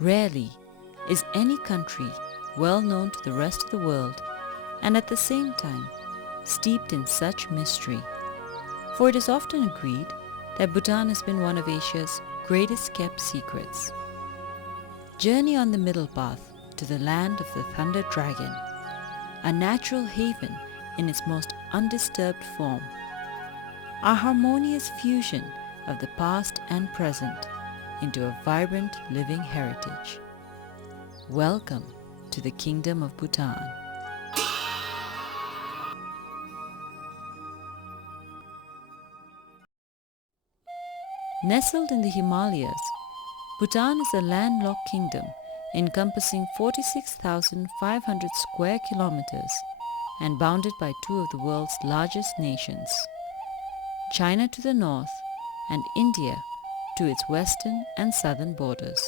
Rarely is any country well known to the rest of the world and at the same time steeped in such mystery, for it is often agreed that Bhutan has been one of Asia's greatest kept secrets. Journey on the middle path to the land of the Thunder Dragon, a natural haven in its most undisturbed form, a harmonious fusion of the past and present into a vibrant living heritage. Welcome to the Kingdom of Bhutan. Nestled in the Himalayas, Bhutan is a landlocked kingdom encompassing 46,500 square kilometers and bounded by two of the world's largest nations, China to the north and India to its western and southern borders.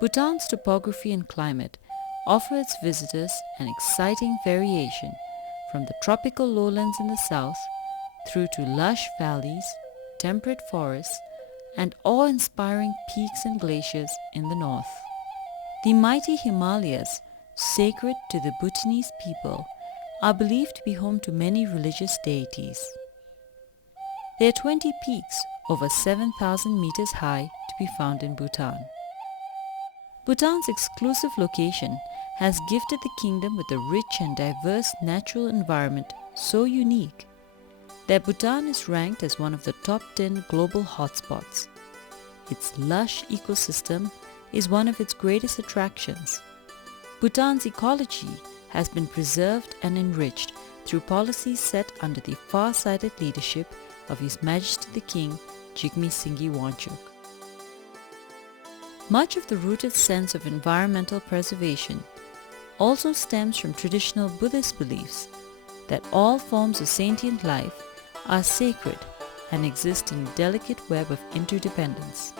Bhutan's topography and climate offer its visitors an exciting variation from the tropical lowlands in the south through to lush valleys, temperate forests, and awe-inspiring peaks and glaciers in the north. The mighty Himalayas, sacred to the Bhutanese people, are believed to be home to many religious deities. There are 20 peaks over 7,000 meters high to be found in Bhutan. Bhutan's exclusive location has gifted the kingdom with a rich and diverse natural environment so unique that Bhutan is ranked as one of the top 10 global hotspots. Its lush ecosystem is one of its greatest attractions. Bhutan's ecology has been preserved and enriched through policies set under the far-sighted leadership of His Majesty the King Jigme Singye Wanchuk. Much of the rooted sense of environmental preservation also stems from traditional Buddhist beliefs that all forms of sentient life are sacred and exist in a delicate web of interdependence.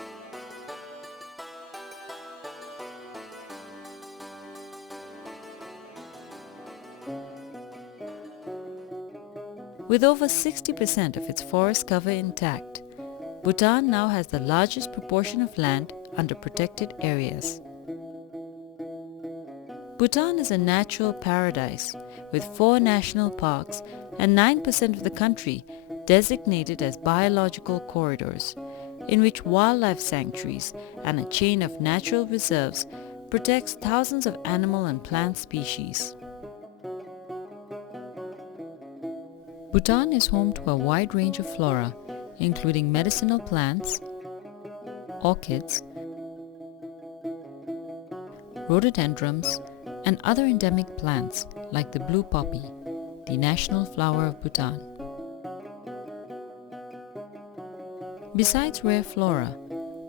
With over 60% of its forest cover intact, Bhutan now has the largest proportion of land under protected areas. Bhutan is a natural paradise with 4 national parks and 9% of the country designated as biological corridors, in which wildlife sanctuaries and a chain of natural reserves protects thousands of animal and plant species. Bhutan is home to a wide range of flora, including medicinal plants, orchids, rhododendrons, and other endemic plants like the blue poppy, the national flower of Bhutan. Besides rare flora,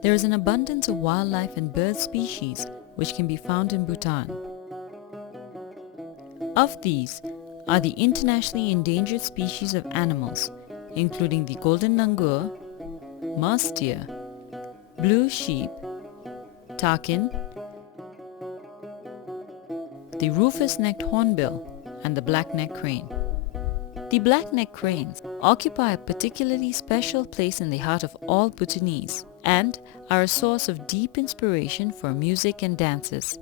there is an abundance of wildlife and bird species which can be found in Bhutan. Of these are the internationally endangered species of animals, including the golden langur, mouse deer, blue sheep, takin, the rufous-necked hornbill, and the black-necked crane. The black-necked cranes occupy a particularly special place in the heart of all Bhutanese and are a source of deep inspiration for music and dances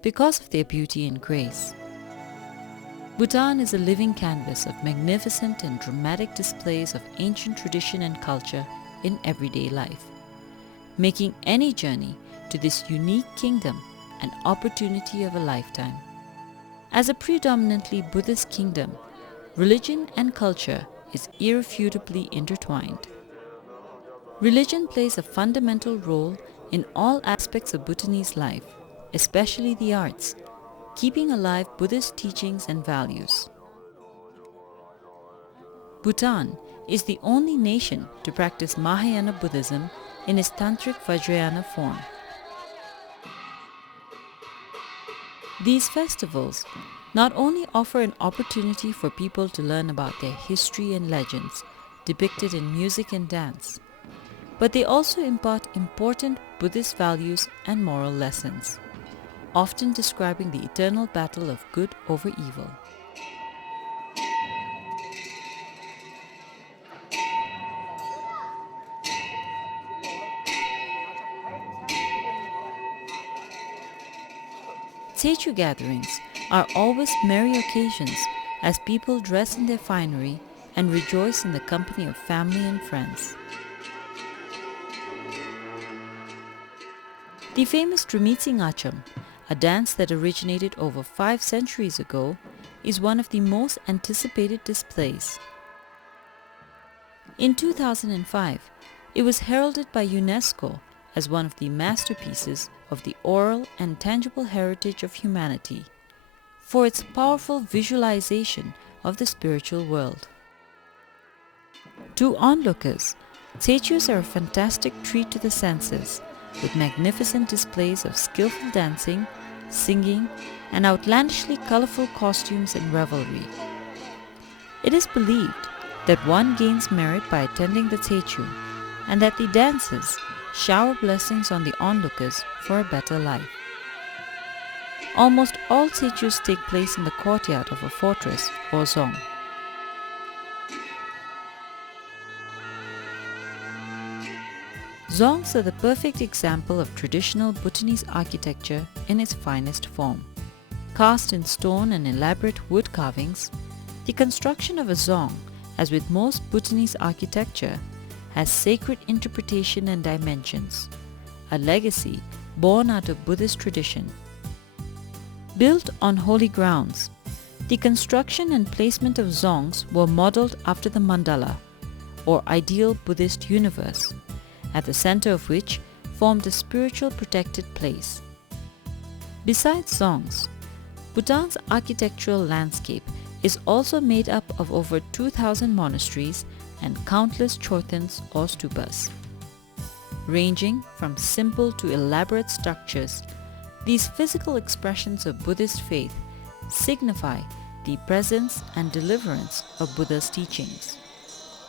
because of their beauty and grace. Bhutan is a living canvas of magnificent and dramatic displays of ancient tradition and culture in everyday life, making any journey to this unique kingdom an opportunity of a lifetime. As a predominantly Buddhist kingdom, religion and culture is irrefutably intertwined. Religion plays a fundamental role in all aspects of Bhutanese life, especially the arts, keeping alive Buddhist teachings and values. Bhutan is the only nation to practice Mahayana Buddhism in its Tantric Vajrayana form. These festivals not only offer an opportunity for people to learn about their history and legends depicted in music and dance, but they also impart important Buddhist values and moral lessons, often describing the eternal battle of good over evil. Techu gatherings are always merry occasions as people dress in their finery and rejoice in the company of family and friends. The famous Tremitsing Acham, a dance that originated over 5 centuries ago, is one of the most anticipated displays. In 2005, it was heralded by UNESCO as one of the masterpieces of the oral and tangible heritage of humanity for its powerful visualization of the spiritual world. To onlookers, Techus are a fantastic treat to the senses, with magnificent displays of skillful dancing, singing, and outlandishly colorful costumes and revelry. It is believed that one gains merit by attending the Techu, and that the dances shower blessings on the onlookers for a better life. Almost all Techus take place in the courtyard of a fortress or zong. Zongs are the perfect example of traditional Bhutanese architecture in its finest form. Cast in stone and elaborate wood carvings, the construction of a zong, as with most Bhutanese architecture, has sacred interpretation and dimensions, a legacy born out of Buddhist tradition. Built on holy grounds, the construction and placement of zongs were modeled after the mandala, or ideal Buddhist universe, at the center of which formed a spiritual protected place. Besides zongs, Bhutan's architectural landscape is also made up of over 2,000 monasteries and countless chortens or stupas. Ranging from simple to elaborate structures, these physical expressions of Buddhist faith signify the presence and deliverance of Buddha's teachings.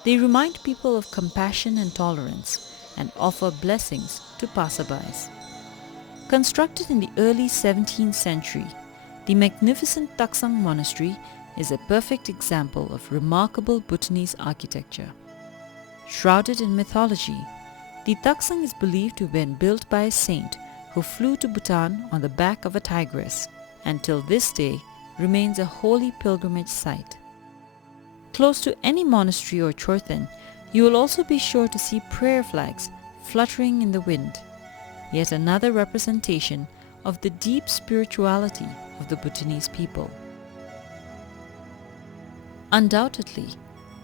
They remind people of compassion and tolerance and offer blessings to passerbys. Constructed in the early 17th century, the magnificent Taksang Monastery is a perfect example of remarkable Bhutanese architecture. Shrouded in mythology, the Taksang is believed to have been built by a saint who flew to Bhutan on the back of a tigress, and till this day remains a holy pilgrimage site. Close to any monastery or chorten, you will also be sure to see prayer flags fluttering in the wind, yet another representation of the deep spirituality of the Bhutanese people. Undoubtedly,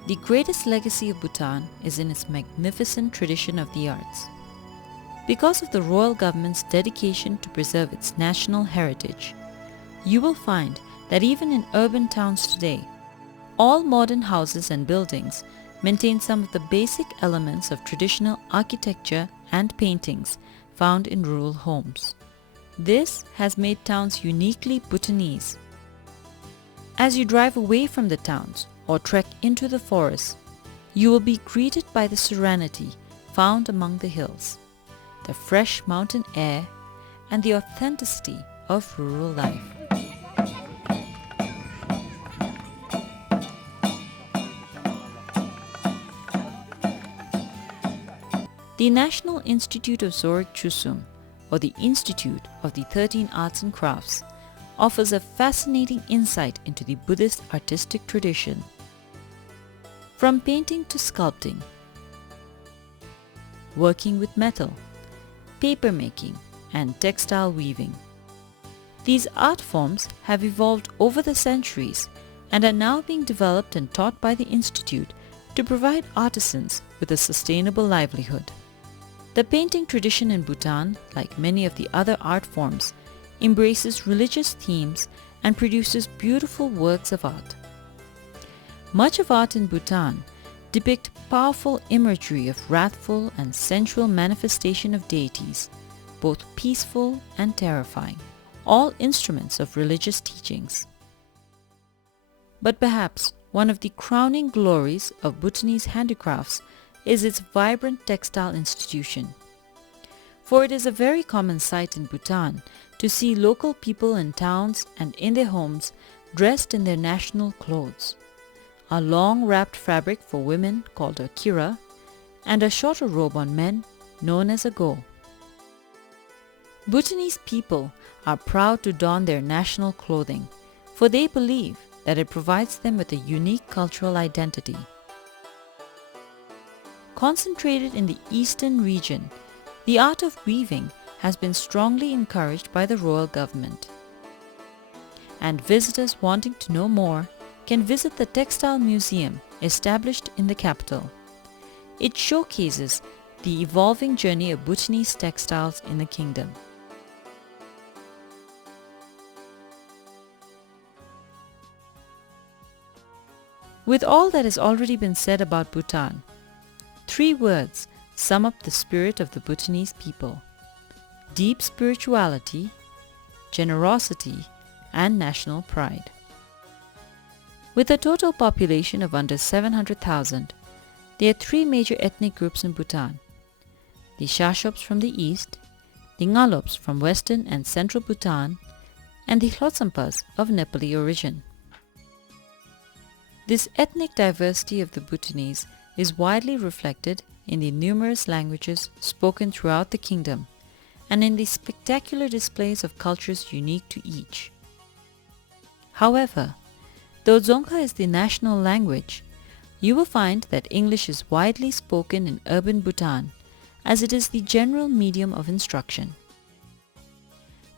the greatest legacy of Bhutan is in its magnificent tradition of the arts. Because of the royal government's dedication to preserve its national heritage, you will find that even in urban towns today, all modern houses and buildings maintain some of the basic elements of traditional architecture and paintings found in rural homes. This has made towns uniquely Bhutanese. As you drive away from the towns or trek into the forests, you will be greeted by the serenity found among the hills, the fresh mountain air, and the authenticity of rural life. The National Institute of Zorik Chusum, or the Institute of the 13 Arts and Crafts, offers a fascinating insight into the Buddhist artistic tradition. From painting to sculpting, working with metal, paper making, and textile weaving. These art forms have evolved over the centuries and are now being developed and taught by the Institute to provide artisans with a sustainable livelihood. The painting tradition in Bhutan, like many of the other art forms, embraces religious themes and produces beautiful works of art. Much of art in Bhutan depict powerful imagery of wrathful and sensual manifestation of deities, both peaceful and terrifying, all instruments of religious teachings. But perhaps one of the crowning glories of Bhutanese handicrafts is its vibrant textile institution. For it is a very common sight in Bhutan to see local people in towns and in their homes dressed in their national clothes, a long wrapped fabric for women called a kira, and a shorter robe on men known as a go. Bhutanese people are proud to don their national clothing, for they believe that it provides them with a unique cultural identity. Concentrated in the eastern region, the art of weaving has been strongly encouraged by the royal government. And visitors wanting to know more can visit the Textile Museum established in the capital. It showcases the evolving journey of Bhutanese textiles in the kingdom. With all that has already been said about Bhutan, 3 words sum up the spirit of the Bhutanese people: deep spirituality, generosity, and national pride. With a total population of under 700,000, there are 3 major ethnic groups in Bhutan: the Shashops from the east, the Ngalops from western and central Bhutan, and the Hlotsampas of Nepali origin. This ethnic diversity of the Bhutanese is widely reflected in the numerous languages spoken throughout the kingdom and in the spectacular displays of cultures unique to each. However, though Dzongkha is the national language, you will find that English is widely spoken in urban Bhutan, as it is the general medium of instruction.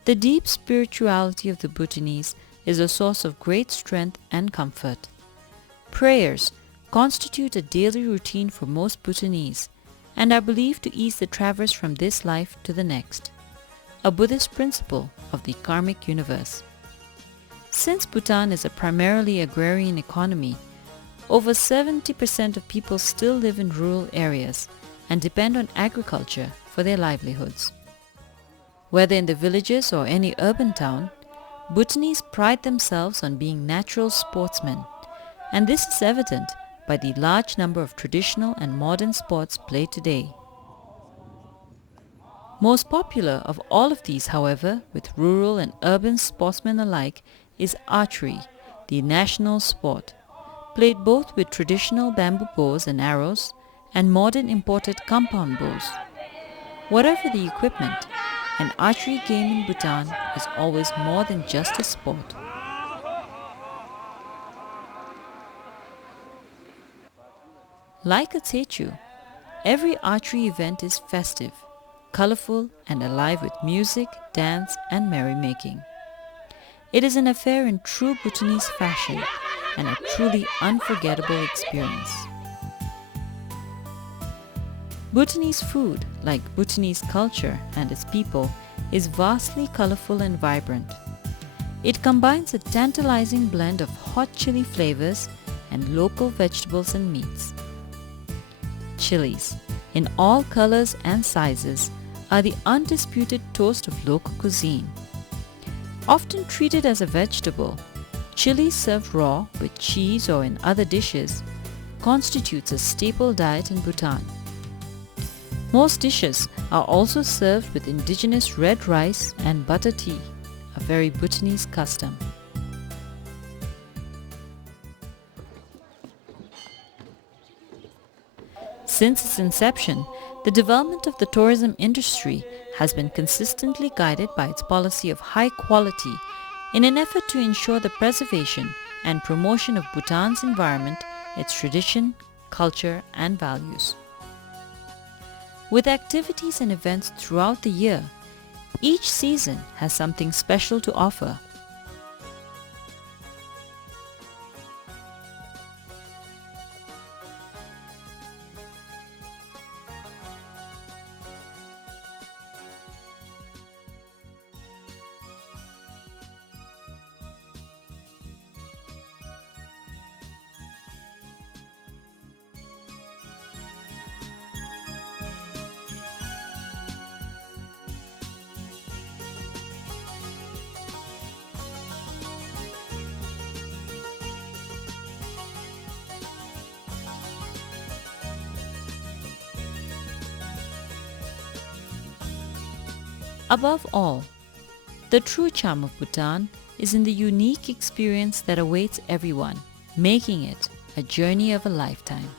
The deep spirituality of the Bhutanese is a source of great strength and comfort. Prayers constitute a daily routine for most Bhutanese and are believed to ease the traverse from this life to the next, a Buddhist principle of the karmic universe. Since Bhutan is a primarily agrarian economy, over 70% of people still live in rural areas and depend on agriculture for their livelihoods. Whether in the villages or any urban town, Bhutanese pride themselves on being natural sportsmen, and this is evident by the large number of traditional and modern sports played today. Most popular of all of these, however, with rural and urban sportsmen alike, is archery, the national sport, played both with traditional bamboo bows and arrows and modern imported compound bows. Whatever the equipment, an archery game in Bhutan is always more than just a sport. Like a Techu, every archery event is festive, colorful, and alive with music, dance, and merrymaking. It is an affair in true Bhutanese fashion and a truly unforgettable experience. Bhutanese food, like Bhutanese culture and its people, is vastly colorful and vibrant. It combines a tantalizing blend of hot chili flavors and local vegetables and meats. Chilies, in all colors and sizes, are the undisputed toast of local cuisine. Often treated as a vegetable, chili served raw with cheese or in other dishes constitutes a staple diet in Bhutan. Most dishes are also served with indigenous red rice and butter tea, a very Bhutanese custom. Since its inception, the development of the tourism industry has been consistently guided by its policy of high quality in an effort to ensure the preservation and promotion of Bhutan's environment, its tradition, culture, and values. With activities and events throughout the year, each season has something special to offer. Above all, the true charm of Bhutan is in the unique experience that awaits everyone, making it a journey of a lifetime.